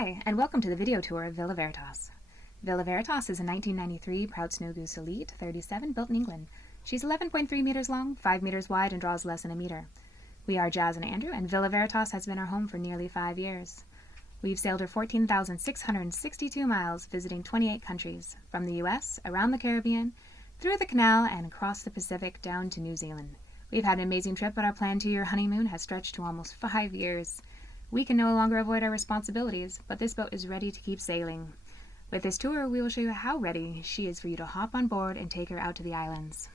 Hi, and welcome to the video tour of Villa Veritas. Villa Veritas is a 1993 Prout Snowgoose Elite 37 built in England. She's 11.3 meters long, 5 meters wide, and draws less than a meter. We are Jazz and Andrew, and Villa Veritas has been our home for nearly 5 years. We've sailed her 14,662 miles, visiting 28 countries, from the US, around the Caribbean, through the Canal, and across the Pacific down to New Zealand. We've had an amazing trip, but our planned 2-year honeymoon has stretched to almost 5 years. We can no longer avoid our responsibilities, but this boat is ready to keep sailing. With this tour, we will show you how ready she is for you to hop on board and take her out to the islands.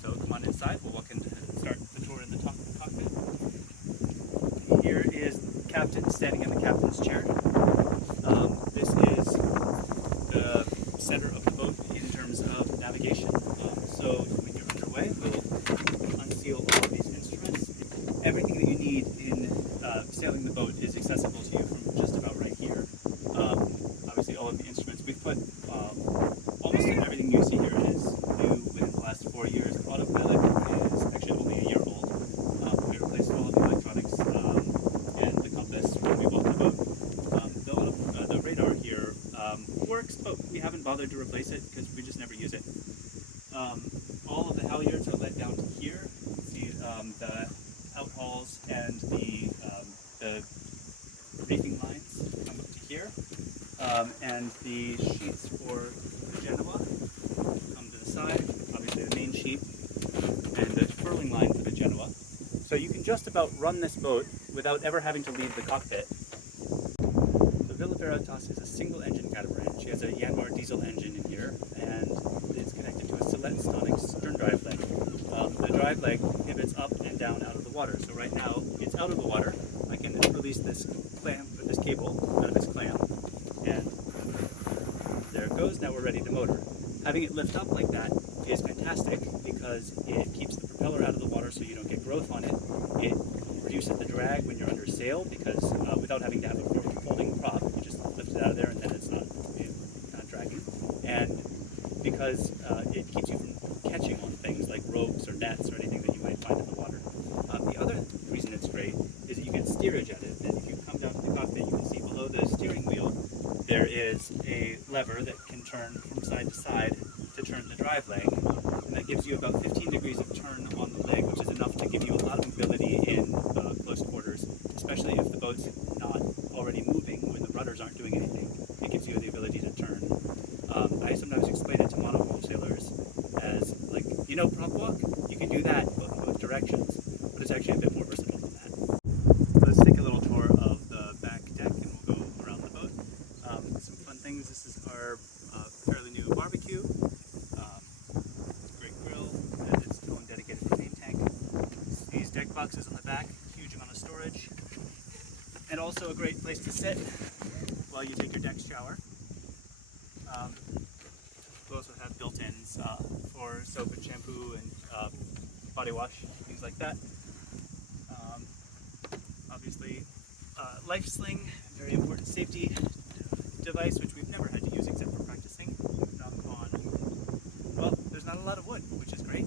So come on inside, we'll walk in to start the tour in the top of the cockpit. Here is the captain standing in the captain's chair. This is the center of the boat in terms of navigation. So when you're underway, we'll unseal all of these instruments. Everything that you need in sailing the boat is accessible to you from just about right here. Obviously all of the instruments, we've put almost everything you see here is new within the last 4 years. The autopilot is actually only a year old. We replaced all of the electronics and the compass when we bought the boat. The radar here works, but we haven't bothered to replace it because we just never use it. All of the halyards are let down to here. You can see the outhauls and the reefing lines come up to here, and the sheets for the Genoa come to the side, obviously the main sheet, and the furling line for the Genoa. So you can just about run this boat without ever having to leave the cockpit. The Villa Veritas is a single engine catamaran. She has a Yanmar diesel engine in here, and it's connected to a Stonic stern drive leg. The drive leg pivots up and down out of the water. So right now it's out of the water. I can release this clamp, or this cable out of its clamp, and there it goes. Now we're ready to motor. Having it lift up like that is fantastic because it keeps the propeller out of the water so you don't get growth on it. It reduces the drag when you're under sail because without having to have a folding prop, you just lift it out of there and then it's not dragging. And because it keeps you from catching on things like ropes or nets or anything that you might find in the water. The other reason it's great is that you can steerage at it. And if you come down to the cockpit, you can see below the steering wheel there is a lever that can turn from side to side to turn the drive leg. And that gives you about 15 degrees of turn on the leg, which is enough to give you a lot of mobility in close quarters, especially if the boat's not already moving when the rudders aren't doing anything. It gives you the ability to turn. I sometimes explain it to monohull sailors as, like, you know, prop walk? You can do that in both directions, but it's actually a bit more versatile than that. Let's take a little tour of the back deck and we'll go around the boat. Some fun things. This is our fairly new barbecue. Great grill and its own dedicated propane tank. These deck boxes on the back, huge amount of storage. And also a great place to sit while you take your deck shower. We also have built-ins for soap and shampoo and body wash, things like that. Obviously, life sling, very important safety device, which we've never had to use except for practicing. Well, there's not a lot of wood, which is great.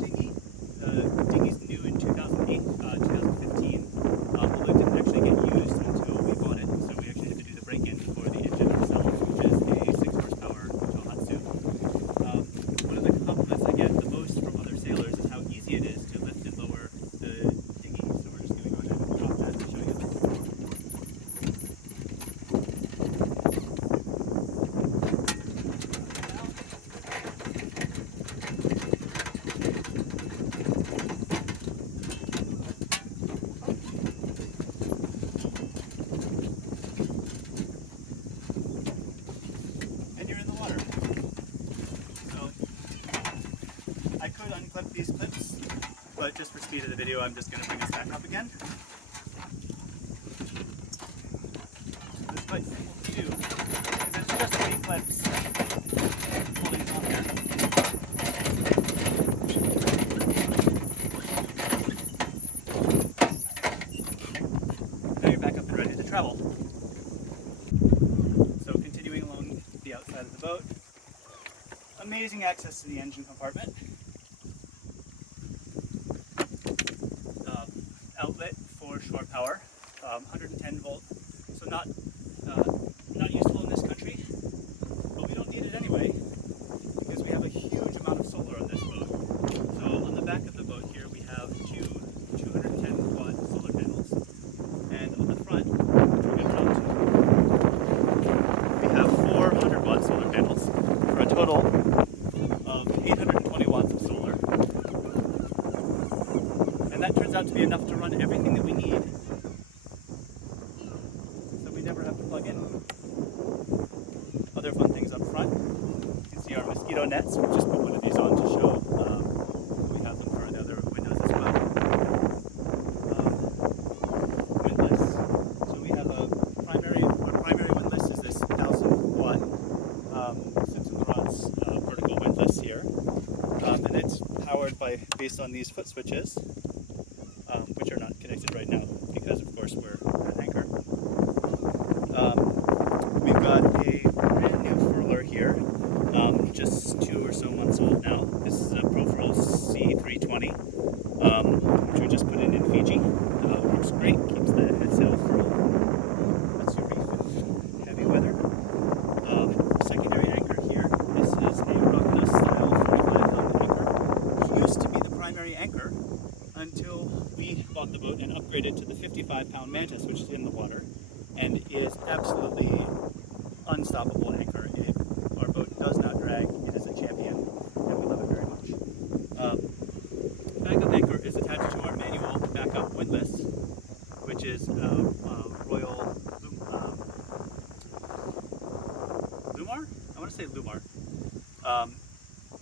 Dinghy. The dinghy's new in 2008, 2015, although it didn't actually get used until we bought it, so we actually had to do the break-in for the engine itself, which is a 6-horsepower Tohatsu. One of the compliments I get the most from other sailors is how easy it is to lift and lower the dinghy, so we're just going to go ahead and drop that and show you. And you're in the water. So I could unclip these clips, but just for speed of the video, I'm just going to bring us back up again. It's quite simple to do, because it's just 3 clips holding it on there. Now you're back up and ready to travel. So continuing along the outside of the boat, amazing access to the engine compartment. Outlet 110 volt, so not useful in this country, but we don't need it anyway because we have a huge amount of solar on this boat. So on the back of the boat here we have two 210 watt solar panels, and on the front, which we'll get around to, we have 400 watt solar panels for a total of 820 watts of solar. And that turns out to be enough to run everything that we need, so we never have to plug in. Other fun things up front, you can see our mosquito nets. We just put one of these on to show we have them for the other windows as well. Windlass. So we have our primary windlass is this 1,000 watt Simpson rods vertical windlass here, and it's powered based on these foot switches, which are not connected right now because of course we're at anchor. We've got a brand new furler here, just 2 or so months old now. This is a Prout C320, which we just put in Fiji. Works great, keeps the head sail furled, lets you reef in heavy weather. Secondary anchor here, this is a Rockness style 45-pound anchor. It used to be the primary anchor until we bought the boat and upgraded to the 55-pound Mantis, which is in the water and is absolutely unstoppable anchor. Our boat does not drag. It is a champion, and we love it very much. Backup anchor is attached to our manual backup windlass, which is Royal Lumar? I want to say Lumar.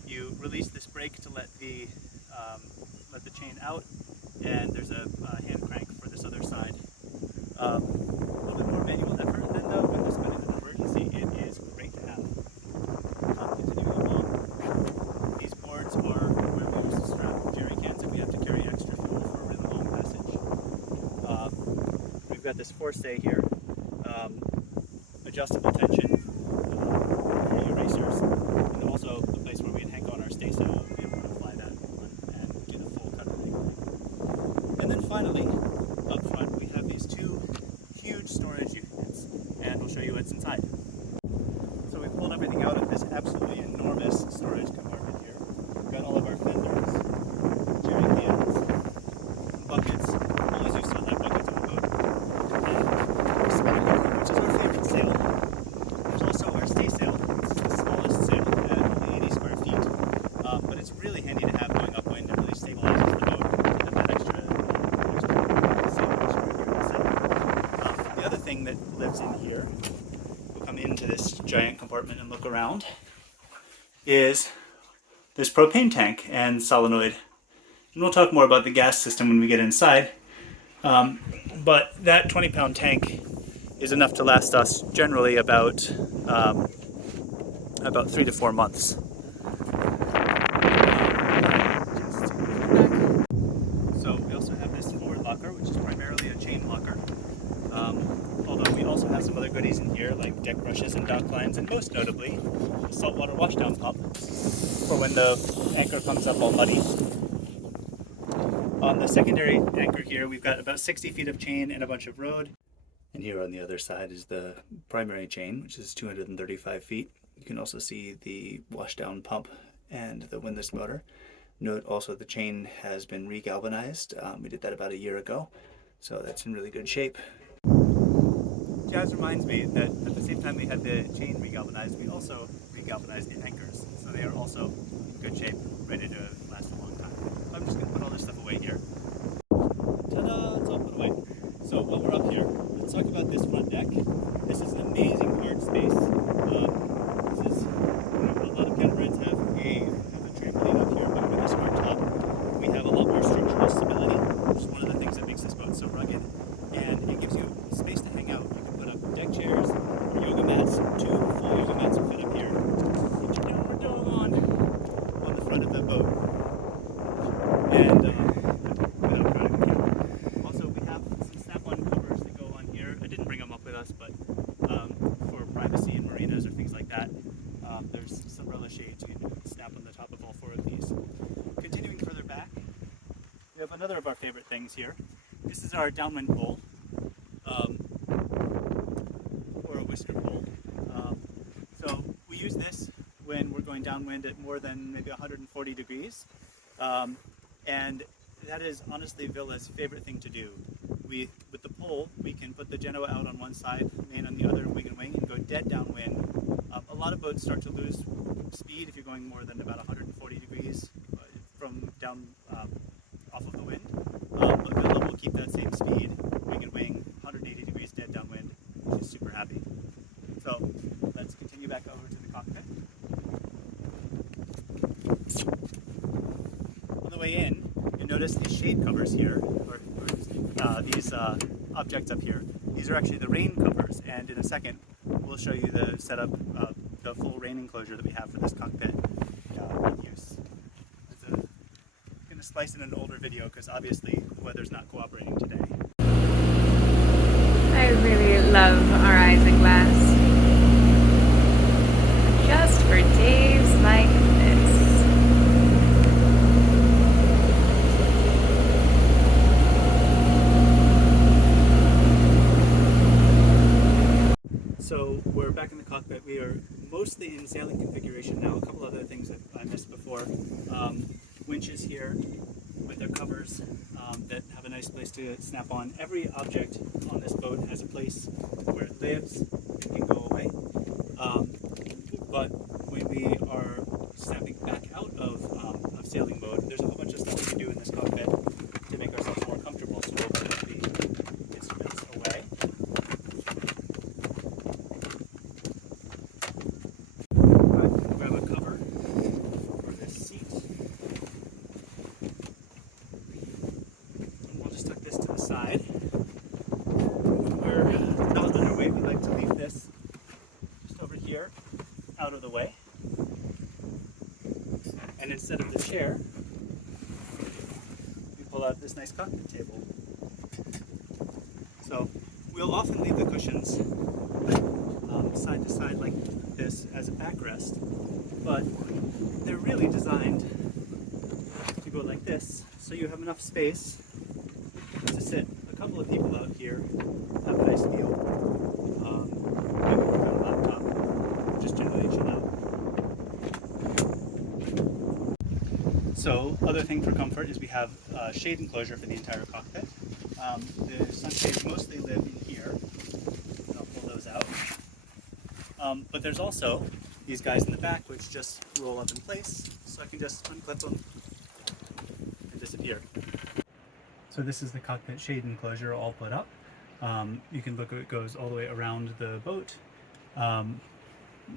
You release this brake to let the chain out, and there's a hand crank for this other side. A little bit more manual effort than the windlass, but in an emergency it is great to have. Continuing along, these boards are where we use to strap jerry cans if we have to carry extra fuel for a really long passage. We've got this forestay here, adjustable tension for your racers, and also a place where we can hang on our staysail. We'll be able to fly that and get a full cut of it. And then finally, up front, we have these two huge storage units, and we'll show you what's inside. So we pulled everything out of this absolutely enormous storage compartment here. We've got all of our fenders, jerry cans, buckets. Always used to have buckets on the boat. And our spinner here, which is our favorite sail. There's also our staysail. This is the smallest sail at only 80 square feet, but it's really handy to have going upwind and really stabilizes the boat to have that extra sail pressure here in the center. The other thing that lives in here, we'll come into this giant compartment and look around, is this propane tank and solenoid. And we'll talk more about the gas system when we get inside. But that 20-pound tank is enough to last us generally about 3 to 4 months. So we also have this forward locker, which is primarily a chain locker. Although we also have some other goodies in here, like deck brushes and dock lines, and most notably, a saltwater washdown pump for when the anchor comes up all muddy. On the secondary anchor here, we've got about 60 feet of chain and a bunch of road. And here on the other side is the primary chain, which is 235 feet. You can also see the washdown pump and the windlass motor. Note also the chain has been regalvanized. We did that about a year ago, so that's in really good shape. Jazz reminds me that at the same time we had the chain regalvanized, we also regalvanized the anchors, so they are also in good shape, ready to last a long time. I'm just going to put all this stuff away here. Ta-da! It's all put away. So while we're up here, let's talk about this front deck. This is an amazing hard space. This is, a lot of catamarans have a trampoline up here, but with this hard top, we have a lot more structural stability, which is one of the things that makes this boat so rugged. And it gives you space to hang out. You can put up deck chairs, yoga mats. 2 full yoga mats will fit up here. Put your downward dog on the front of the boat. And without crowding the camera. Also, we have some snap-on covers that go on here. I didn't bring them up with us, but for privacy in marinas or things like that, there's some umbrella shades you can snap on the top of all 4 of these. Continuing further back, we have another of our favorite things here. This is our downwind pole. um, or a whisker pole. So we use this when we're going downwind at more than maybe 140 degrees. And that is honestly Villa's favorite thing to do. With the pole, we can put the Genoa out on one side, main on the other, wing and wing, and go dead downwind. A lot of boats start to lose speed if you're going more than about 140 degrees from down off of the wind. But Villa will keep that same speed, wing and wing, 180 degrees dead downwind. She's super happy. So let's continue back over to the cockpit. On the way in, you notice these shade covers here, or these objects up here. These are actually the rain covers, and in a second we'll show you the setup, the full rain enclosure that we have for this cockpit in use. I'm going to splice in an older video because obviously the weather's not cooperating today. I really love our eyes and glass. Just for days like this. So we're back in the cockpit. We are mostly in sailing configuration now. A couple other things that I missed before. Winches here with their covers that have a nice place to snap on. Every object on this boat has a place where it lives and can go away. But when we are snapping back out of sailing mode, there's a whole bunch of stuff we can do in this cockpit to make ourselves more comfortable. So we'll put the instruments away. Grab a cover for this seat. And we'll just tuck this to the side. When we're not underway, we like to leave this just over here, out of the way. And instead of the chair, we pull out this nice cockpit table. So we'll often leave the cushions side to side like this as a backrest, but they're really designed to go like this, so you have enough space to sit a couple of people out here, have a nice meal, maybe work on a laptop, just generally chill out. So, other thing for comfort is we have shade enclosure for the entire cockpit. The sunshades mostly live in here, and I'll pull those out. But there's also these guys in the back which just roll up in place, so I can just unclip them and disappear. So this is the cockpit shade enclosure all put up. You can look, it goes all the way around the boat.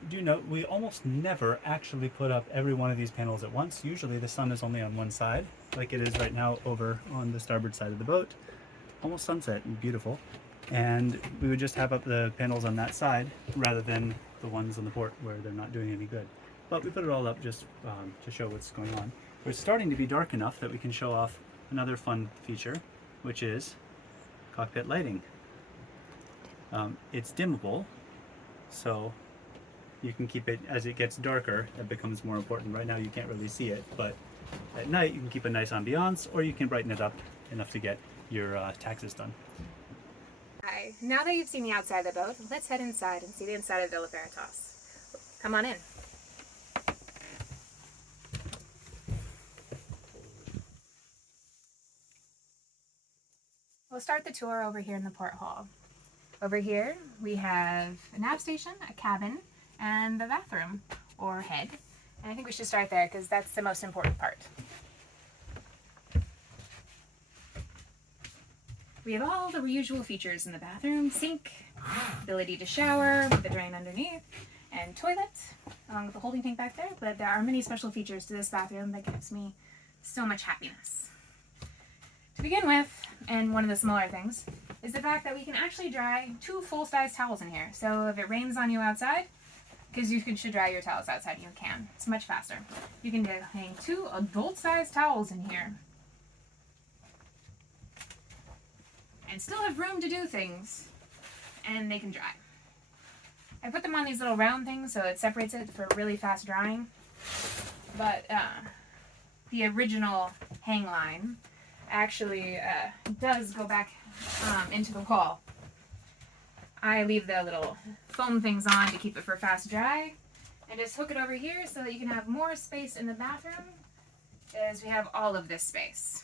Do note, we almost never actually put up every one of these panels at once. Usually the sun is only on one side, like it is right now over on the starboard side of the boat. Almost sunset and beautiful. And we would just have up the panels on that side rather than the ones on the port where they're not doing any good. But we put it all up just to show what's going on. It's starting to be dark enough that we can show off another fun feature, which is cockpit lighting. It's dimmable, so you can keep it, as it gets darker, it becomes more important. Right now you can't really see it, but at night you can keep a nice ambiance, or you can brighten it up enough to get your taxes done. Hi, now that you've seen the outside of the boat, let's head inside and see the inside of Villa Veritas. Come on in. We'll start the tour over here in the port hall. Over here we have a nav station, a cabin, and the bathroom, or head. And I think we should start there because that's the most important part. We have all the usual features in the bathroom: sink, ability to shower with the drain underneath, and toilet, along with the holding tank back there. But there are many special features to this bathroom that gives me so much happiness. To begin with, and one of the smaller things, is the fact that we can actually dry 2 full-size towels in here. So if it rains on you outside, because you should dry your towels outside, you can. It's much faster. You can hang 2 adult-sized towels in here and still have room to do things, and they can dry. I put them on these little round things so it separates it for really fast drying, but the original hang line actually does go back into the wall. I leave the little foam things on to keep it for fast dry. And just hook it over here so that you can have more space in the bathroom, as we have all of this space.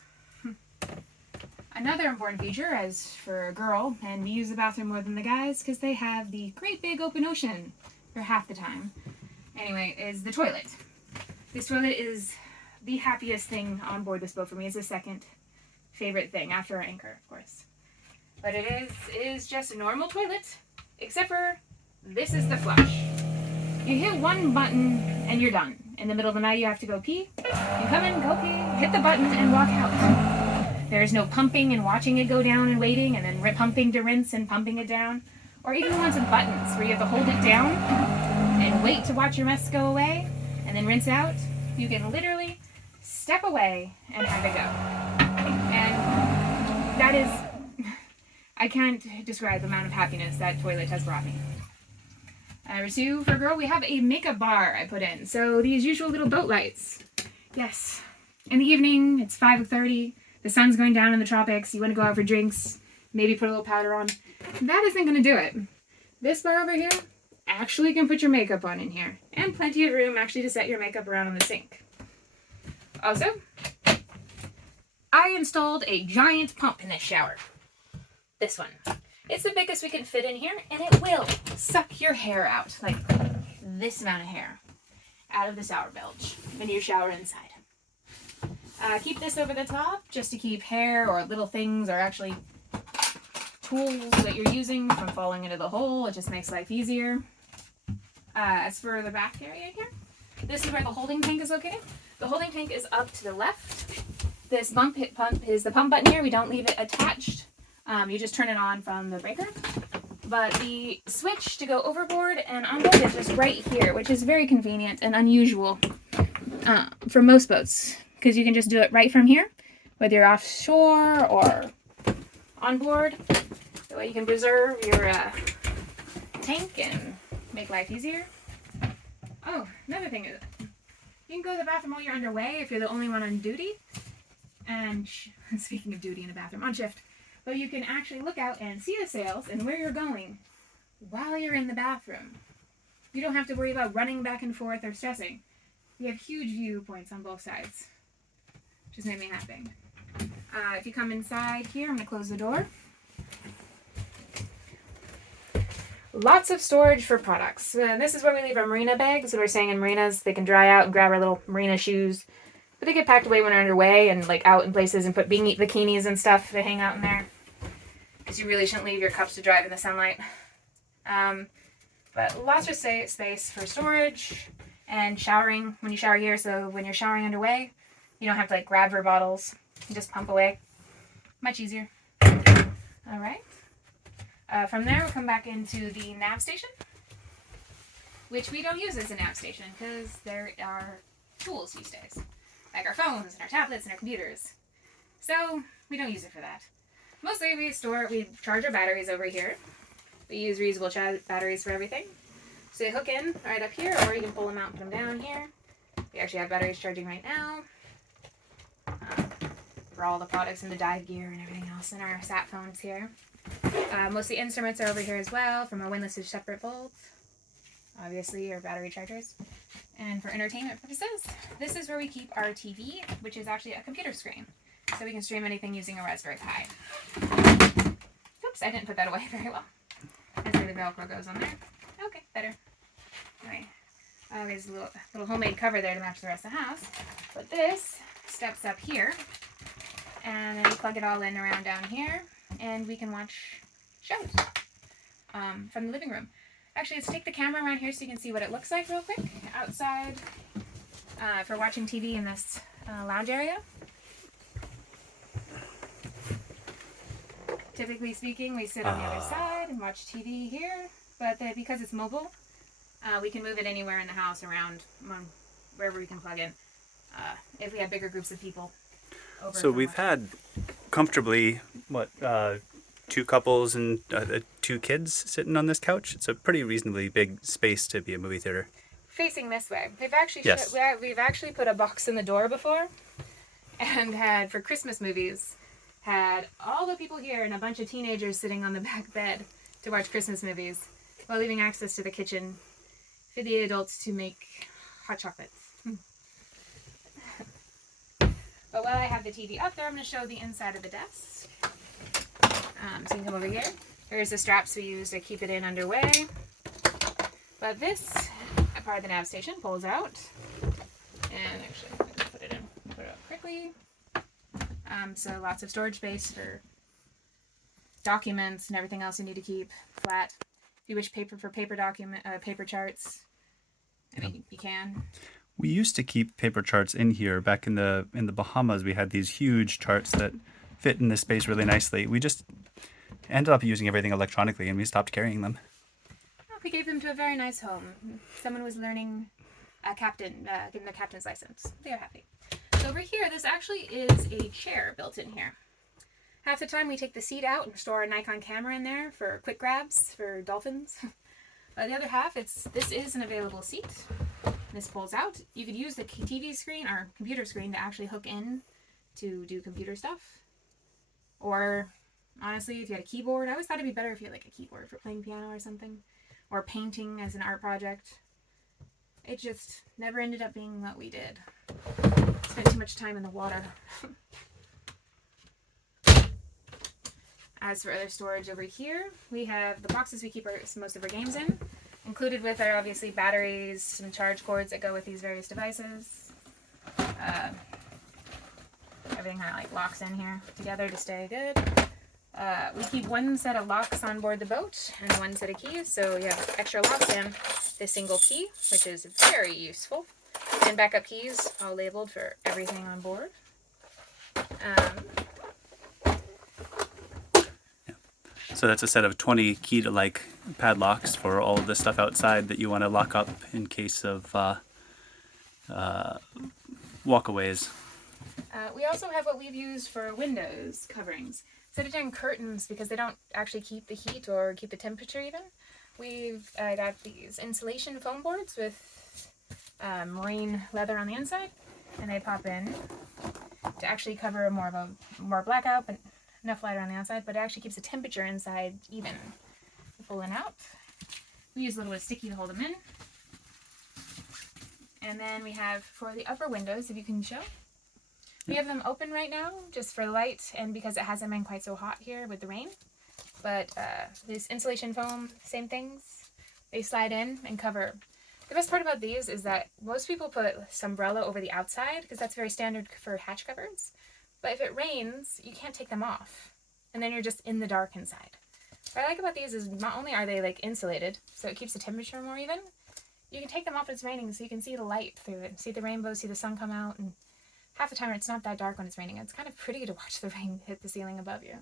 Another important feature, as for a girl, and we use the bathroom more than the guys because they have the great big open ocean for half the time. Anyway, is the toilet. This toilet is the happiest thing on board this boat for me. It's the second favorite thing after our anchor, of course. But it is just a normal toilet, except for this is the flush. You hit one button and you're done. In the middle of the night you have to go pee. You come in, go pee, hit the button, and walk out. There's no pumping and watching it go down and waiting, and then pumping to rinse and pumping it down. Or even the ones with buttons where you have to hold it down and wait to watch your mess go away and then rinse out. You can literally step away and have it go. And that is, I can't describe the amount of happiness that toilet has brought me. Number two, for a girl, we have a makeup bar I put in. So these usual little boat lights. Yes. In the evening, it's 5:30. The sun's going down in the tropics. You want to go out for drinks, maybe put a little powder on. That isn't going to do it. This bar over here actually can put your makeup on in here. And plenty of room actually to set your makeup around on the sink. Also, I installed a giant pump in this shower. This one. It's the biggest we can fit in here, and it will suck your hair out, like this amount of hair, out of the shower bilge when you shower inside. Keep this over the top just to keep hair or little things or actually tools that you're using from falling into the hole. It just makes life easier. As for the back area here, this is where the holding tank is located. The holding tank is up to the left. This pump is the pump button here. We don't leave it attached. You just turn it on from the breaker. But the switch to go overboard and onboard is just right here, which is very convenient and unusual for most boats, because you can just do it right from here, whether you're offshore or on board. That way you can preserve your tank and make life easier. Oh, another thing is, you can go to the bathroom while you're underway if you're the only one on duty. And speaking of duty in the bathroom, on shift. But you can actually look out and see the sails and where you're going while you're in the bathroom. You don't have to worry about running back and forth or stressing. We have huge viewpoints on both sides, which has made me happy. If you come inside here, I'm going to close the door. Lots of storage for products. This is where we leave our marina bags. So we're staying in marinas. They can dry out and grab our little marina shoes. But they get packed away when we're underway and like out in places and put bikinis and stuff to hang out in there. Because you really shouldn't leave your cups to dry in the sunlight. But lots of space for storage and showering when you shower here. So when you're showering underway, you don't have to like grab for bottles. You just pump away. Much easier. All right. From there, we'll come back into the nav station, which we don't use as a nav station because there are tools these days, like our phones and our tablets and our computers. So we don't use it for that. Mostly we charge our batteries over here. We use reusable batteries for everything. So they hook in right up here, or you can pull them out and put them down here. We actually have batteries charging right now for all the products and the dive gear and everything else, and our sat phones here. Most of the instruments are over here as well from our windlass to separate bulbs. Obviously, our battery chargers. And for entertainment purposes, this is where we keep our TV, which is actually a computer screen. So we can stream anything using a Raspberry Pi. Oops, I didn't put that away very well. That's where the Velcro goes on there. Okay, better. Anyway, there's a little homemade cover there to match the rest of the house. But this steps up here, and then we plug it all in around down here, and we can watch shows from the living room. Actually, let's take the camera around here so you can see what it looks like real quick outside for watching TV in this lounge area. Typically speaking, we sit on the other side and watch TV here, but because it's mobile, we can move it anywhere in the house around wherever we can plug in if we have bigger groups of people over. So we've had comfortably, two couples and 2 kids sitting on this couch. It's a pretty reasonably big space to be a movie theater. Facing this way. We've actually Yes. we've actually put a box in the door before, and had for Christmas movies had all the people here and a bunch of teenagers sitting on the back bed to watch Christmas movies while leaving access to the kitchen for the adults to make hot chocolates. But while I have the TV up there, I'm going to show the inside of the desk. So you can come over here. Here's the straps we use to keep it in underway. But this part of the nav station pulls out. And actually, I'm going to put it up quickly. So lots of storage space for documents and everything else you need to keep flat. If you wish paper for paper charts, I mean, you can. We used to keep paper charts in here. Back in the Bahamas, we had these huge charts that fit in this space really nicely. We just ended up using everything electronically, and we stopped carrying them. Well, we gave them to a very nice home. Someone was learning getting the captain's license. They are happy. So over here, this actually is a chair built in here. Half the time we take the seat out and store a Nikon camera in there for quick grabs for dolphins. The other half, this is an available seat. This pulls out. You could use the TV screen or computer screen to actually hook in to do computer stuff. Or, honestly, if you had a keyboard, I always thought it'd be better if you had like a keyboard for playing piano or something. Or painting as an art project. It just never ended up being what we did. Spent too much time in the water. As for other storage over here, we have the boxes we keep most of our games in. Included with are obviously batteries, some charge cords that go with these various devices. Everything kind of like locks in here together to stay good. We keep one set of locks on board the boat and one set of keys, so you have extra locks and this single key, which is very useful. And backup keys, all labeled for everything on board. So that's a set of 20 key-to-like padlocks for all of the stuff outside that you want to lock up in case of walkaways. We also have what we've used for windows coverings. Instead of doing curtains, because they don't actually keep the heat or keep the temperature even, we've got these insulation foam boards with marine leather on the inside, and they pop in to actually cover more blackout, but enough light on the outside, but it actually keeps the temperature inside even. Pull in out. We use a little bit of sticky to hold them in. And then we have for the upper windows, if you can show, we have them open right now just for light and because it hasn't been quite so hot here with the rain. But this insulation foam, same things. They slide in and cover. The best part about these is that most people put umbrella over the outside because that's very standard for hatch covers. But if it rains, you can't take them off. And then you're just in the dark inside. What I like about these is not only are they like insulated, so it keeps the temperature more even, you can take them off when it's raining so you can see the light through it. See the rainbow, see the sun come out, and half the time it's not that dark when it's raining. It's kind of pretty to watch the rain hit the ceiling above you.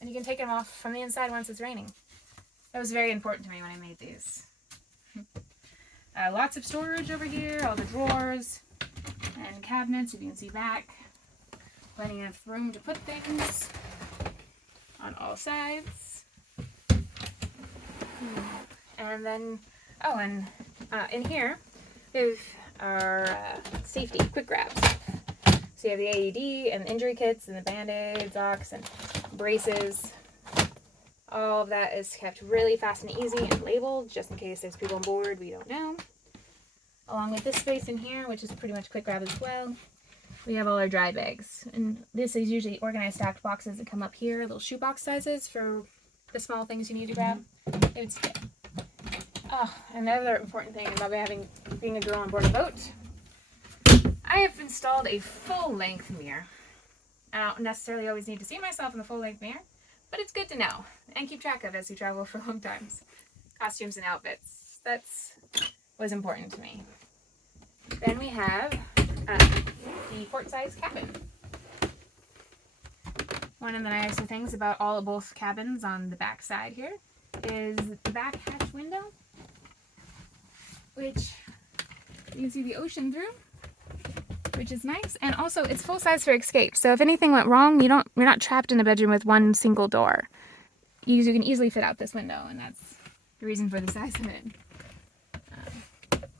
And you can take them off from the inside once it's raining. That was very important to me when I made these. Lots of storage over here, all the drawers and cabinets, if you can see back. Plenty of room to put things on all sides. And then, in here, we have our safety quick grabs. So you have the AED and the injury kits and the band-aids, socks, and braces. All of that is kept really fast and easy and labeled, just in case there's people on board we don't know. Along with this space in here, which is pretty much quick grab as well. We have all our dry bags, and this is usually organized stacked boxes that come up here, little shoebox sizes for the small things you need to grab. It would stay. Oh, another important thing about being a girl on board a boat, I have installed a full-length mirror. I don't necessarily always need to see myself in the full-length mirror, but it's good to know and keep track of as you travel for long times. Costumes and outfits, was important to me. Then we have the port-size cabin. One of the nicer things about both cabins on the back side here is the back hatch window, which you can see the ocean through, which is nice. And also it's full size for escape. So if anything went wrong, you're not trapped in a bedroom with one single door. You can easily fit out this window, and that's the reason for the size of it.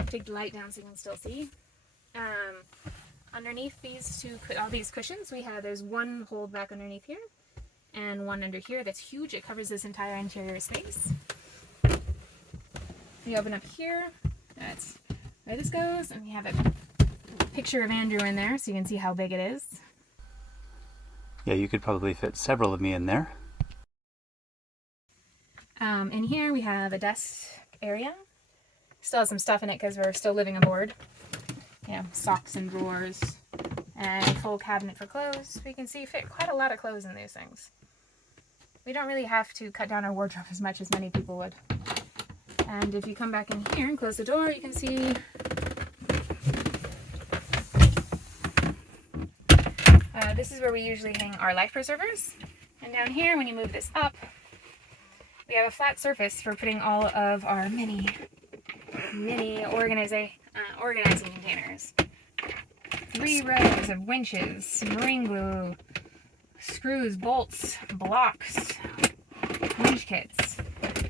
Take the light down so you can still see. Underneath all these cushions, there's one hold back underneath here, and one under here that's huge. It covers this entire interior space. We open up here, that's where this goes, and we have a picture of Andrew in there so you can see how big it is. Yeah, you could probably fit several of me in there. In here we have a desk area. Still has some stuff in it because we're still living aboard. You know, socks and drawers, and a full cabinet for clothes. We can see fit quite a lot of clothes in these things. We don't really have to cut down our wardrobe as much as many people would. And if you come back in here and close the door, you can see this is where we usually hang our life preservers. And down here, when you move this up, we have a flat surface for putting all of our mini organizing containers. 3 rows of winches, marine glue, screws, bolts, blocks, winch kits.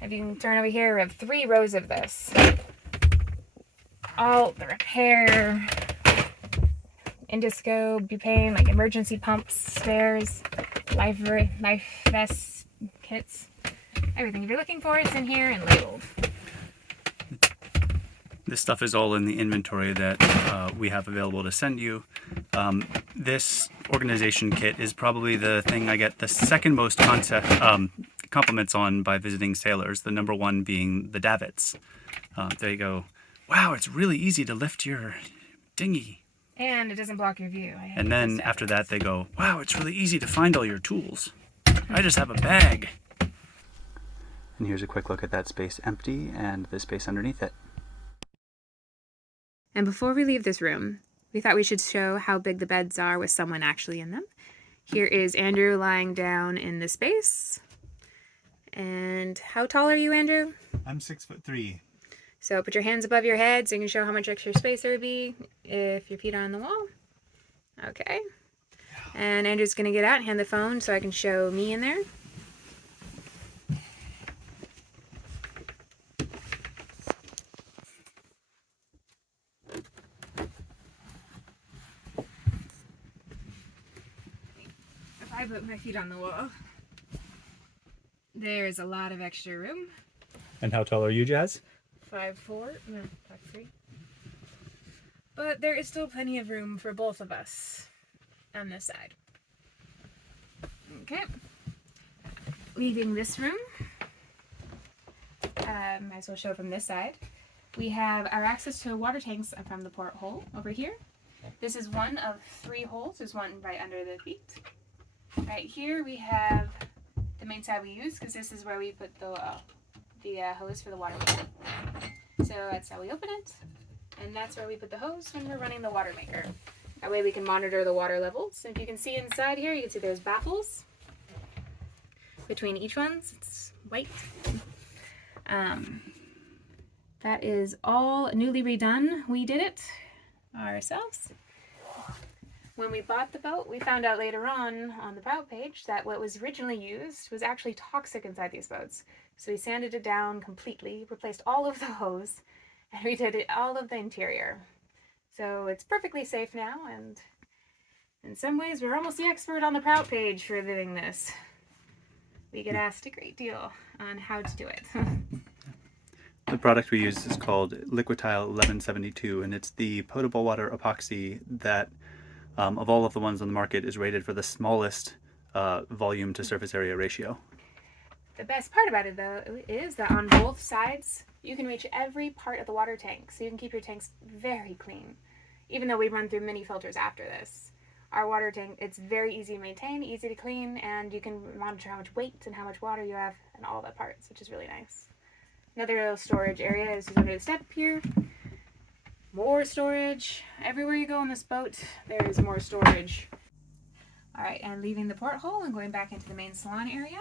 If you can turn over here, we have 3 rows of this. All the repair, endoscope, butane, like emergency pumps, spares, life vest kits. Everything you're looking for is in here and labeled. This stuff is all in the inventory that we have available to send you. This organization kit is probably the thing I get the second most compliments on by visiting sailors, the number one being the davits. They go, wow, it's really easy to lift your dinghy. And it doesn't block your view. And then after that they go, wow, it's really easy to find all your tools. I just have a bag. And here's a quick look at that space empty and the space underneath it. And before we leave this room, we thought we should show how big the beds are with someone actually in them. Here is Andrew lying down in the space. And how tall are you, Andrew? I'm 6'3". So put your hands above your head so you can show how much extra space there would be if your feet are on the wall. Okay. And Andrew's going to get out and hand the phone so I can show me in there. If I put my feet on the wall, there's a lot of extra room. And how tall are you, Jazz? 5'4", no, 5'3". But there is still plenty of room for both of us on this side. Okay. Leaving this room, might as well show from this side. We have our access to water tanks from the porthole over here. This is one of 3 holes. There's one right under the feet. Right here we have the main side we use because this is where we put the hose for the water maker. So that's how we open it, and that's where we put the hose when we're running the water maker. That way we can monitor the water levels. If you can see inside here, you can see there's baffles between each ones. It's white. That is all newly redone. We did it ourselves. When we bought the boat, we found out later on the Prout page that what was originally used was actually toxic inside these boats. So we sanded it down completely, replaced all of the hose, and redid all of the interior. So it's perfectly safe now, and in some ways we're almost the expert on the Prout page for doing this. We get asked a great deal on how to do it. The product we use is called Liquitile 1172, and it's the potable water epoxy that, of all of the ones on the market, is rated for the smallest volume to surface area ratio. The best part about it, though, is that on both sides, you can reach every part of the water tank, so you can keep your tanks very clean. Even though we run through mini filters after this. Our water tank, it's very easy to maintain, easy to clean, and you can monitor how much weight and how much water you have and all that parts, which is really nice. Another little storage area is under the step here. More storage. Everywhere you go on this boat, there is more storage. Alright, and leaving the porthole and going back into the main salon area.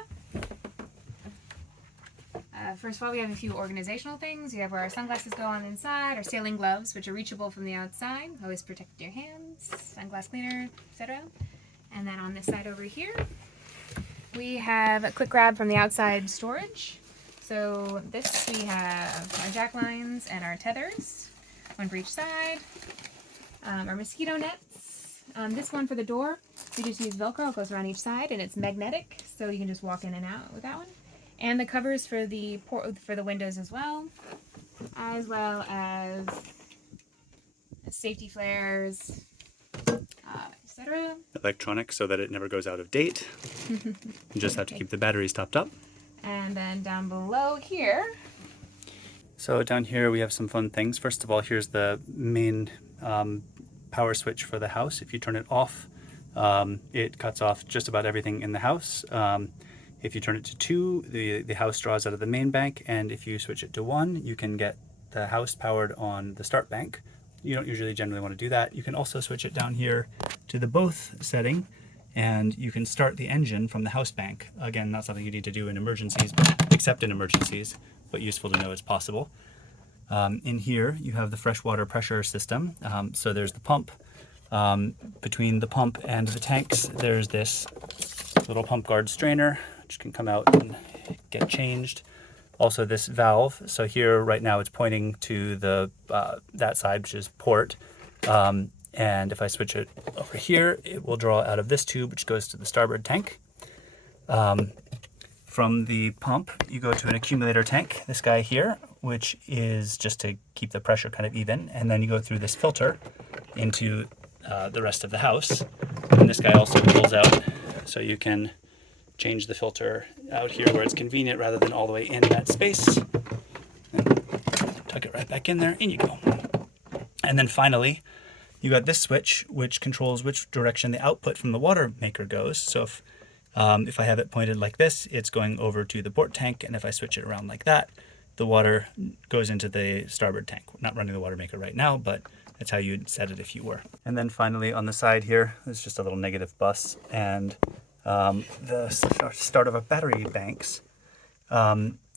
First of all, we have a few organizational things. We have where our sunglasses go on the inside, our sailing gloves, which are reachable from the outside. Always protect your hands, sunglass cleaner, etc. And then on this side over here, we have a quick grab from the outside storage. So this, we have our jack lines and our tethers, one for each side. Our mosquito nets, This one for the door, we just use Velcro. It goes around each side, and it's magnetic, so you can just walk in and out with that one. And the covers for the windows as well as safety flares, etc. Electronic, so that it never goes out of date. You just have to keep the batteries topped up. And then down below here. So down here we have some fun things. First of all, here's the main power switch for the house. If you turn it off, it cuts off just about everything in the house. If you turn it to 2, the house draws out of the main bank, and if you switch it to 1, you can get the house powered on the start bank. You don't usually generally want to do that. You can also switch it down here to the both setting, and you can start the engine from the house bank. Again, not something you need to do in emergencies, except in emergencies, but useful to know it's possible. In here, you have the freshwater pressure system. So there's the pump. Between the pump and the tanks, there's this little pump guard strainer, which can come out and get changed. Also this valve. So here right now it's pointing to the that side, which is port. And if I switch it over here, it will draw out of this tube, which goes to the starboard tank. From the pump, you go to an accumulator tank, this guy here, which is just to keep the pressure kind of even. And then you go through this filter into the rest of the house. And this guy also pulls out, so you can change the filter out here where it's convenient rather than all the way in that space. And tuck it right back in there, in you go. And then finally, you got this switch, which controls which direction the output from the water maker goes. So if I have it pointed like this, it's going over to the port tank, and if I switch it around like that, the water goes into the starboard tank. We're not running the water maker right now, but that's how you'd set it if you were. And then finally on the side here, there's just a little negative bus, and the start of a battery banks.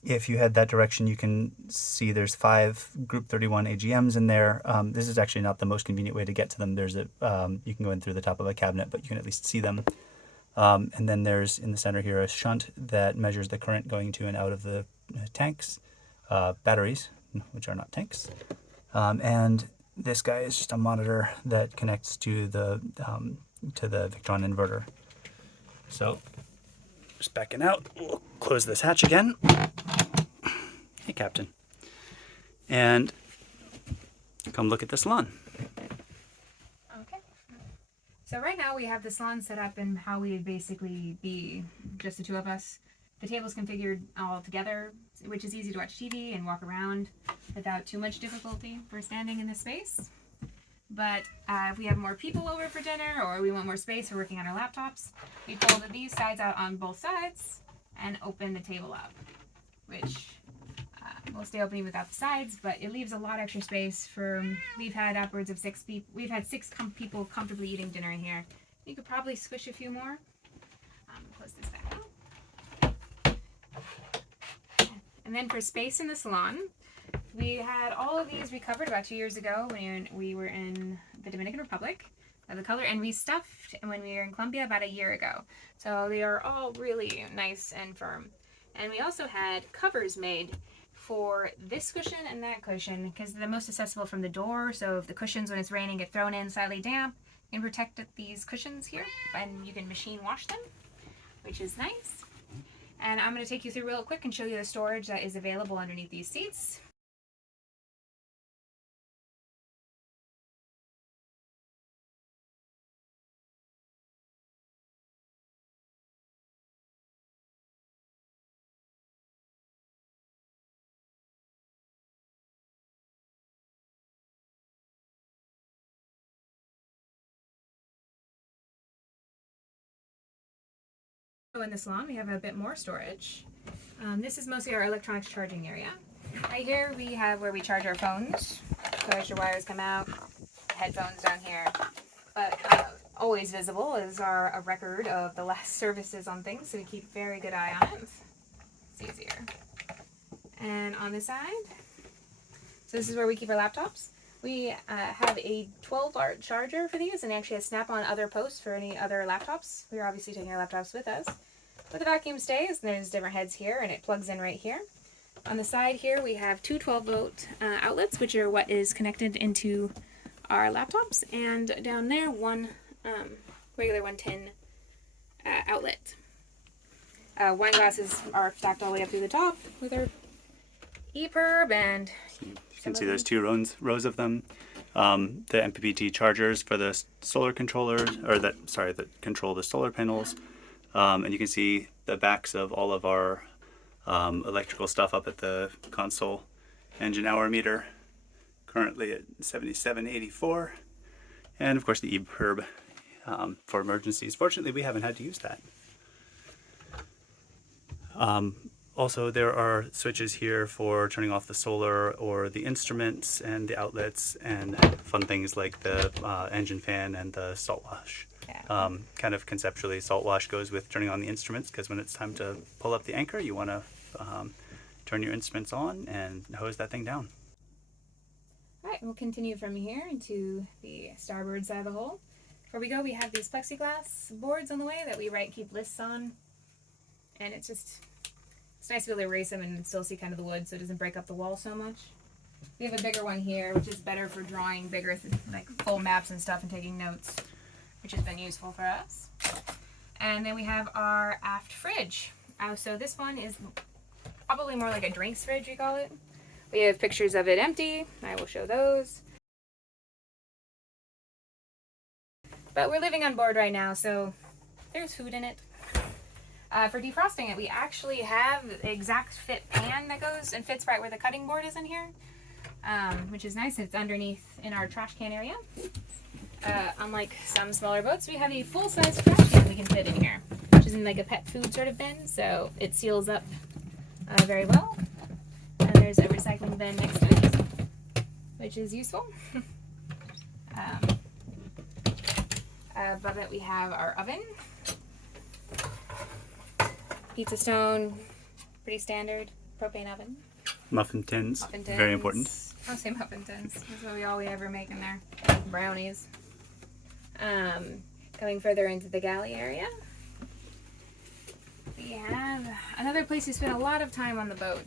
If you head that direction, you can see there's 5 Group 31 AGMs in there. This is actually not the most convenient way to get to them. There's a you can go in through the top of a cabinet, but you can at least see them. And then there's in the center here a shunt that measures the current going to and out of the tanks, batteries, which are not tanks. And this guy is just a monitor that connects to the Victron inverter. So just backing out, we'll close this hatch again. Hey, Captain. And come look at the salon. Okay. So right now we have the salon set up and how we would basically be just the 2 of us. The table's configured all together, which is easy to watch TV and walk around without too much difficulty for standing in this space. But if we have more people over for dinner or we want more space for working on our laptops, we fold these sides out on both sides and open the table up, which will stay open without the sides, but it leaves a lot extra space for, we've had upwards of 6 people, we've had 6 people comfortably eating dinner in here. You could probably squish a few more. Close this back out. And then for space in the salon, we had all of these recovered about 2 years ago when we were in the Dominican Republic, the color, and restuffed when we were in Colombia about a year ago. So they are all really nice and firm. And we also had covers made for this cushion and that cushion because they're most accessible from the door. So if the cushions, when it's raining, get thrown in slightly damp, you can protect these cushions here, and you can machine wash them, which is nice. And I'm going to take you through real quick and show you the storage that is available underneath these seats. So in the salon, we have a bit more storage. This is mostly our electronics charging area. Right here, we have where we charge our phones. So as your wires come out, headphones down here. But always visible is a record of the last services on things, so we keep a very good eye on it. It's easier. And on this side, so this is where we keep our laptops. We have a 12-volt charger for these, and actually a snap-on other post for any other laptops. We're obviously taking our laptops with us. But the vacuum stays, and there's different heads here, and it plugs in right here. On the side here, we have 2 12-volt outlets, which are what is connected into our laptops, and down there, one regular 110 outlet. Wine glasses are stacked all the way up through the top with our EPIRB, and you can see there's 2 rows of them. The MPPT chargers for the solar controllers, or that control the solar panels, and you can see the backs of all of our electrical stuff up at the console. Engine hour meter currently at 7784, and of course the EPIRB for emergencies. Fortunately, we haven't had to use that. Also, there are switches here for turning off the solar or the instruments and the outlets, and fun things like the engine fan and the salt wash. Yeah. Kind of conceptually, salt wash goes with turning on the instruments, because when it's time to pull up the anchor, you want to turn your instruments on and hose that thing down. Alright, we'll continue from here into the starboard side of the hull. Before we go, we have these plexiglass boards on the way that we keep lists on, and it's nice to be able to erase them and still see kind of the wood so it doesn't break up the wall so much. We have a bigger one here, which is better for drawing bigger, like full maps and stuff and taking notes, which has been useful for us. And then we have our aft fridge. So this one is probably more like a drinks fridge, we call it. We have pictures of it empty. I will show those. But we're living on board right now, so there's food in it. For defrosting it, we actually have the exact fit pan that goes and fits right where the cutting board is in here, which is nice. It's underneath in our trash can area. Unlike some smaller boats, we have a full-size trash can we can fit in here, which is in like a pet food sort of bin, so it seals up very well. And there's a recycling bin next to it, which is useful. Above it we have our oven. Pizza stone, pretty standard propane oven. Muffin tins, very important. I'll say muffin tins. That's what we ever make in there. Brownies. Going further into the galley area, we have another place you spend a lot of time on the boat.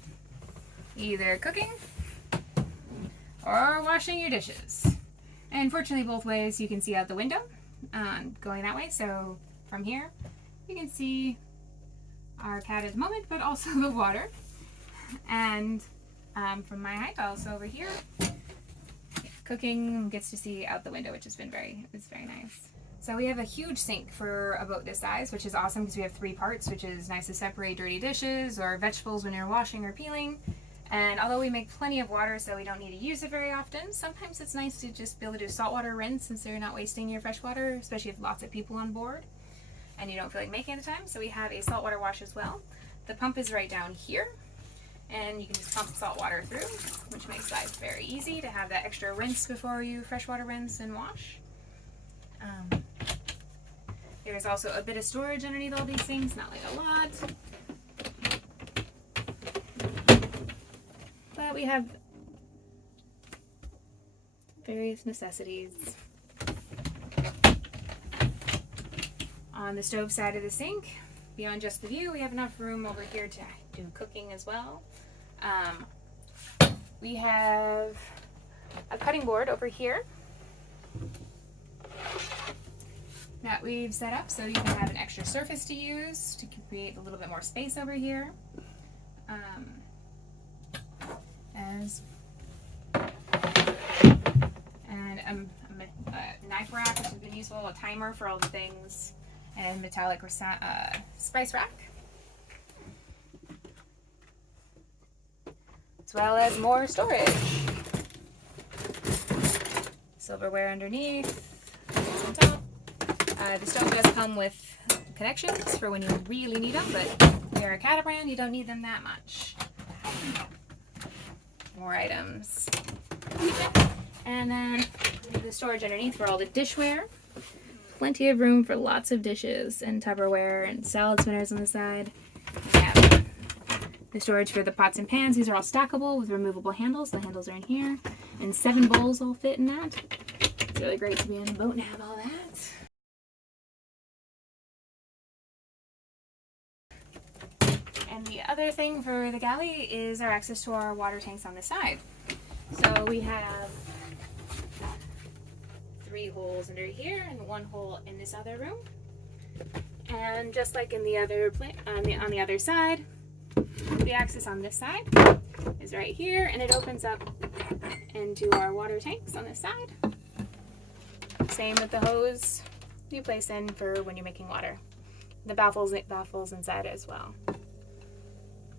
Either cooking or washing your dishes. And fortunately both ways you can see out the window going that way. So from here you can see our cat at the moment, but also the water. And from my height, also over here, cooking gets to see out the window, which has been very nice. So we have a huge sink for a boat this size, which is awesome because we have 3 parts, which is nice to separate dirty dishes or vegetables when you're washing or peeling. And although we make plenty of water, so we don't need to use it very often, sometimes it's nice to just be able to do saltwater rinse since you're not wasting your fresh water, especially if lots of people on board and you don't feel like making it at the time. So we have a saltwater wash as well. The pump is right down here, and you can just pump salt water through, which makes life very easy to have that extra rinse before you freshwater rinse and wash. There's also a bit of storage underneath all these things, not like a lot. But we have various necessities. On the stove side of the sink, beyond just the view, we have enough room over here to do cooking as well. We have a cutting board over here that we've set up so you can have an extra surface to use to create a little bit more space over here. And a knife rack, which has been useful, a timer for all the things, and metallic spice rack, as well as more storage. Silverware underneath, on top. The stove does come with connections for when you really need them, but if you're a catamaran, you don't need them that much. More items. And then the storage underneath for all the dishware. Plenty of room for lots of dishes and Tupperware and salad spinners on the side. We have the storage for the pots and pans. These are all stackable with removable handles. The handles are in here. And 7 bowls will fit in that. It's really great to be on a boat and have all that. And the other thing for the galley is our access to our water tanks on the side. So we have 3 holes under here and 1 hole in this other room. And just like in the other on the other side, the access on this side is right here, and it opens up into our water tanks on this side. Same with the hose you place in for when you're making water. The baffles inside as well.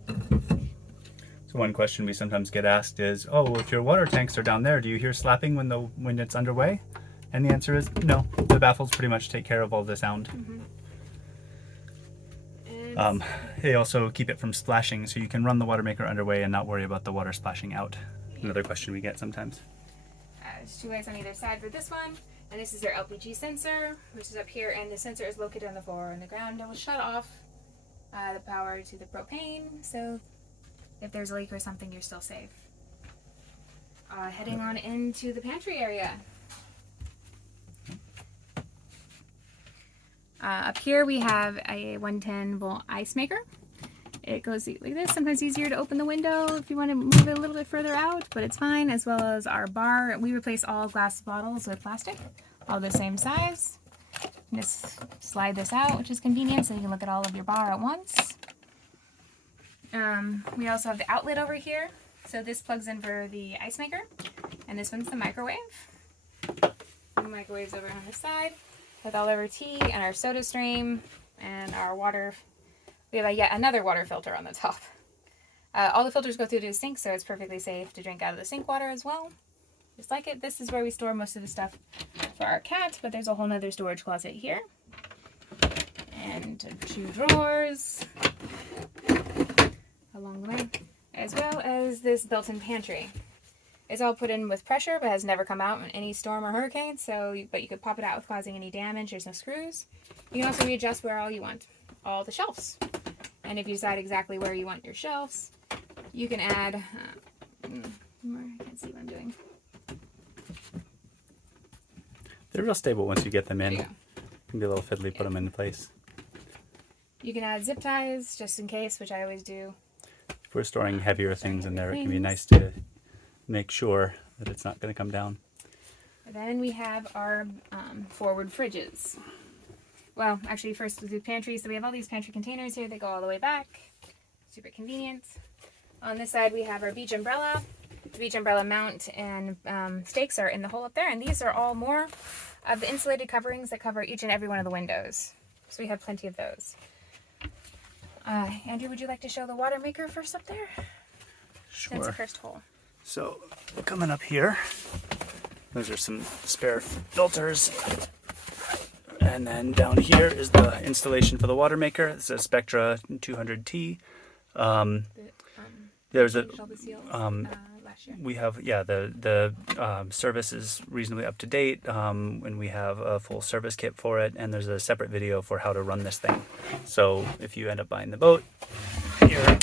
So one question we sometimes get asked is, oh, if your water tanks are down there, do you hear slapping when it's underway? And the answer is no. The baffles pretty much take care of all the sound. They also keep it from splashing, so you can run the water maker underway and not worry about the water splashing out. Another question we get sometimes. There's 2 ways on either side for this one, and this is our LPG sensor, which is up here, and the sensor is located on the floor and the ground. It will shut off the power to the propane, so if there's a leak or something, you're still safe. Heading on into the pantry area. Up here we have a 110 volt ice maker. It goes like this. Sometimes easier to open the window if you want to move it a little bit further out, but it's fine, as well as our bar. We replace all glass bottles with plastic, all the same size. Just slide this out, which is convenient, so you can look at all of your bar at once. We also have the outlet over here. So this plugs in for the ice maker, and this one's the microwave. The microwave's over on this side with all of our tea and our soda stream and our water. We have yet another water filter on the top. All the filters go through to the sink, so it's perfectly safe to drink out of the sink water as well. Just like it. This is where we store most of the stuff for our cat, but there's a whole nother storage closet here. And 2 drawers along the way, as well as this built-in pantry. It's all put in with pressure, but has never come out in any storm or hurricane, but you could pop it out without causing any damage. There's no screws. You can also readjust where all you want, all the shelves. And if you decide exactly where you want your shelves, you can add, I can't see what I'm doing. They're real stable once you get them in. It can be a little fiddly, put them into place. You can add zip ties, just in case, which I always do. If we're storing heavier things in there, it can be nice to make sure that it's not going to come down. Then we have our forward fridges. Well, actually, first we do pantry. So we have all these pantry containers here. They go all the way back. Super convenient. On this side, we have our beach umbrella. The beach umbrella mount and stakes are in the hole up there. And these are all more of the insulated coverings that cover each and every one of the windows. So we have plenty of those. Andrew, would you like to show the water maker first up there? Sure. That's the first hole. So Coming up here, those are some spare filters. And then down here is the installation for the water maker. It's a Spectra 200T. There's a we have the service is reasonably up to date, and we have a full service kit for it, and there's a separate video for how to run this thing. So if you end up buying the boat, you're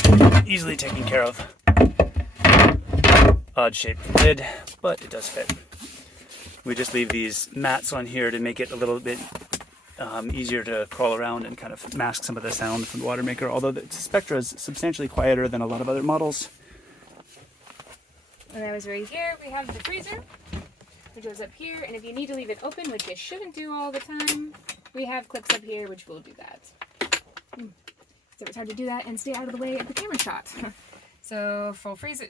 easily taken care of. Odd shaped lid, but it does fit. We just leave these mats on here to make it a little bit easier to crawl around and kind of mask some of the sound from the water maker, although the Spectra is substantially quieter than a lot of other models. And that was right here. We have the freezer, which goes up here, and if you need to leave it open, which you shouldn't do all the time, we have clips up here which will do that. So it's hard to do that and stay out of the way of the camera shot. So full freezer.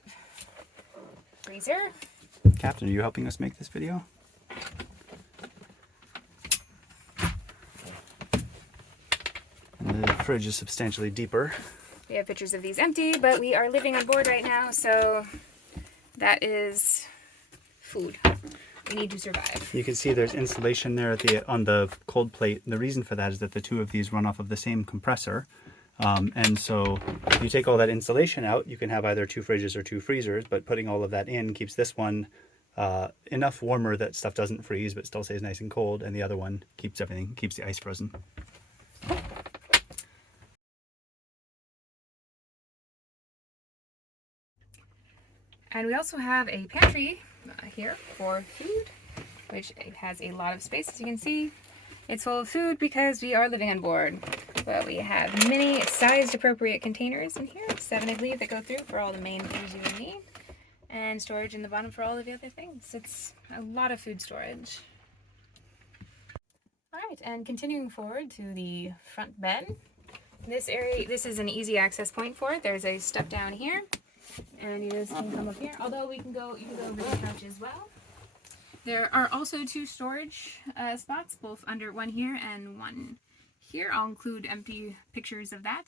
Captain, are you helping us make this video? And the fridge is substantially deeper. We have pictures of these empty, but we are living on board right now, so that is food. We need to survive. You can see there's insulation there on the cold plate. And the reason for that is that the two of these run off of the same compressor. And so if you take all that insulation out, you can have either 2 fridges or 2 freezers, but putting all of that in keeps this one enough warmer that stuff doesn't freeze but still stays nice and cold, and the other one keeps the ice frozen. And we also have a pantry here for food, which has a lot of space, as you can see. It's full of food because we are living on board. But we have many sized appropriate containers in here, 7 I believe, that go through for all the main things you would need. And storage in the bottom for all of the other things. It's a lot of food storage. All right, and continuing forward to the front bed. This area, this is an easy access point for it. There's a step down here, and you just can come up here. Although you can go over the couch as well. There are also two storage spots, both under one here and one here. I'll include empty pictures of that.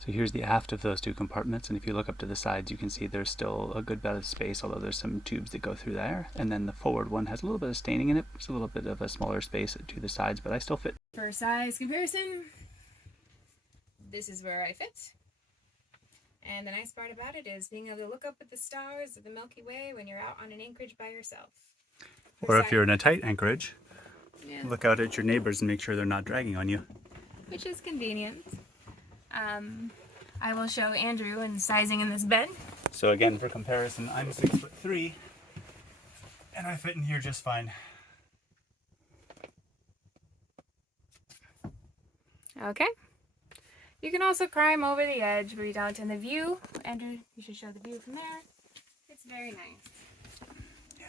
So here's the aft of those two compartments, and if you look up to the sides, you can see there's still a good bit of space, although there's some tubes that go through there. And then the forward one has a little bit of staining in it. It's a little bit of a smaller space to the sides, but I still fit. For size comparison, this is where I fit. And the nice part about it is being able to look up at the stars of the Milky Way when you're out on an anchorage by yourself. Or if you're in a tight anchorage, look out at your neighbors and make sure they're not dragging on you. Which is convenient. I will show Andrew in sizing in this bed. So again, for comparison, I'm 6'3", and I fit in here just fine. Okay. You can also climb over the edge, but you don't. And the view, Andrew, you should show the view from there. It's very nice. Yeah.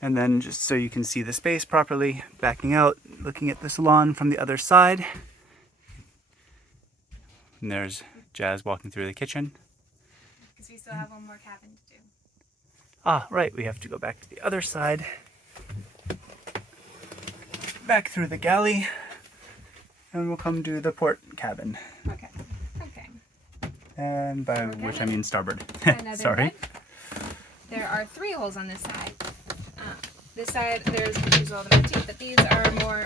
And then just so you can see the space properly, backing out, looking at the salon from the other side. And there's Jazz walking through the kitchen. Because we still have one more cabin to do. Ah, right, we have to go back to the other side. Back through the galley, and we'll come to the port cabin. Okay. Okay. And by which I mean starboard. Sorry. Bed. There are 3 holes on this side. This side, there's all the empty, but these are more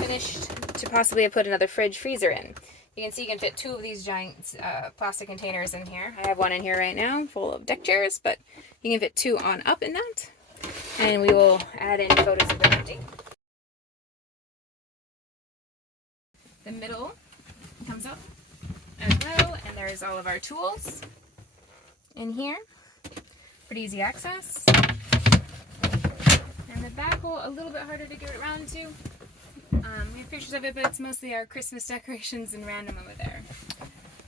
finished to possibly have put another fridge freezer in. You can see you can fit 2 of these giant plastic containers in here. I have one in here right now full of deck chairs, but you can fit 2 on up in that. And we will add in photos of them empty. The middle comes up as well, and there's all of our tools in here. Pretty easy access. And the back hole, a little bit harder to get around to. We have pictures of it, but it's mostly our Christmas decorations and random over there.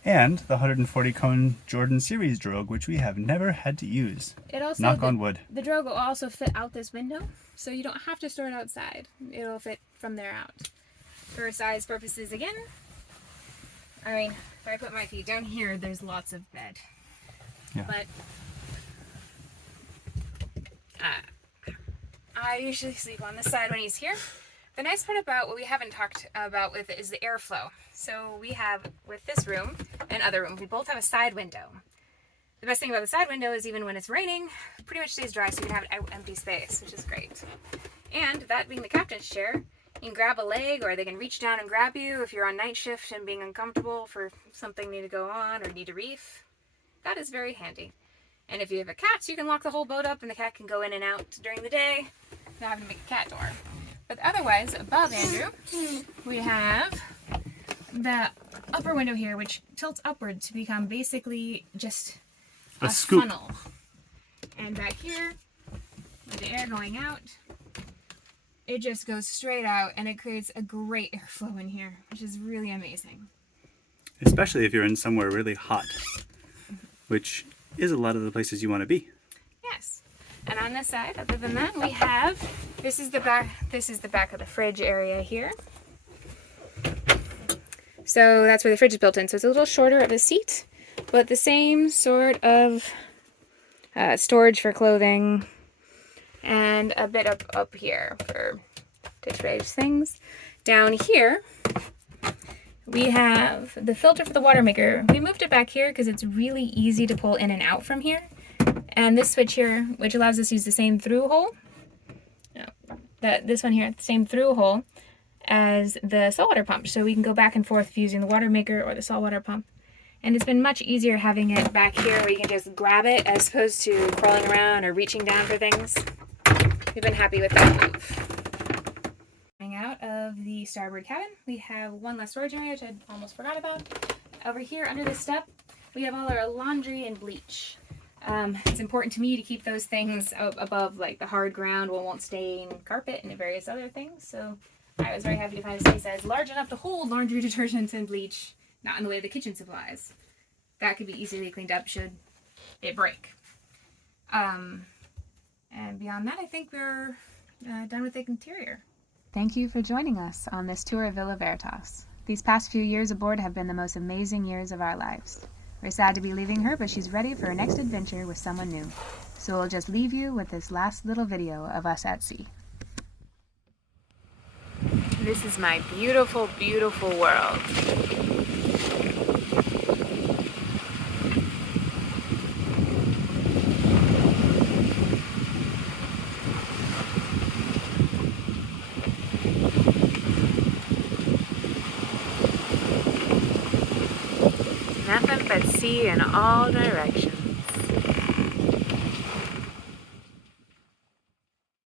And the 140 cone Jordan Series drogue, which we have never had to use. It also, knock on wood. The drogue will also fit out this window, so you don't have to store it outside. It'll fit from there out. For size purposes again, I mean, if I put my feet down here, there's lots of bed. Yeah. But I usually sleep on this side when he's here. The nice part about what we haven't talked about with it is the airflow. So we have, with this room and other rooms, we both have a side window. The best thing about the side window is even when it's raining, it pretty much stays dry, so you can have an empty space, which is great. And that being the captain's chair, you can grab a leg, or they can reach down and grab you if you're on night shift and being uncomfortable for something need to go on or need a reef. That is very handy. And if you have a cat, you can lock the whole boat up and the cat can go in and out during the day, not having to make a cat door. But otherwise, above Andrew, we have the upper window here, which tilts upward to become basically just a funnel. And back here, with the air going out, it just goes straight out, and it creates a great airflow in here, which is really amazing. Especially if you're in somewhere really hot, which is a lot of the places you want to be. Yes. And on this side, other than that, we have, this is the back of the fridge area here. So that's where the fridge is built in. So it's a little shorter of a seat, but the same sort of storage for clothing, and a bit up here to trade things. Down here, we have the filter for the water maker. We moved it back here because it's really easy to pull in and out from here. And this switch here, which allows us to use the same through hole, this one here, the same through hole as the saltwater pump. So we can go back and forth using the water maker or the saltwater pump. And it's been much easier having it back here where you can just grab it as opposed to crawling around or reaching down for things. We've been happy with that move. Coming out of the starboard cabin, we have one less storage area, which I almost forgot about. Over here under the step, we have all our laundry and bleach. It's important to me to keep those things above like the hard ground where it won't stain carpet and various other things. So I was very happy to find a space that is large enough to hold laundry detergent and bleach, not in the way of the kitchen supplies. That could be easily cleaned up should it break. And beyond that, I think we're done with the interior. Thank you for joining us on this tour of Villa Veritas. These past few years aboard have been the most amazing years of our lives. We're sad to be leaving her, but she's ready for her next adventure with someone new. So we'll just leave you with this last little video of us at sea. This is my beautiful, beautiful world. Nothing but sea in all directions.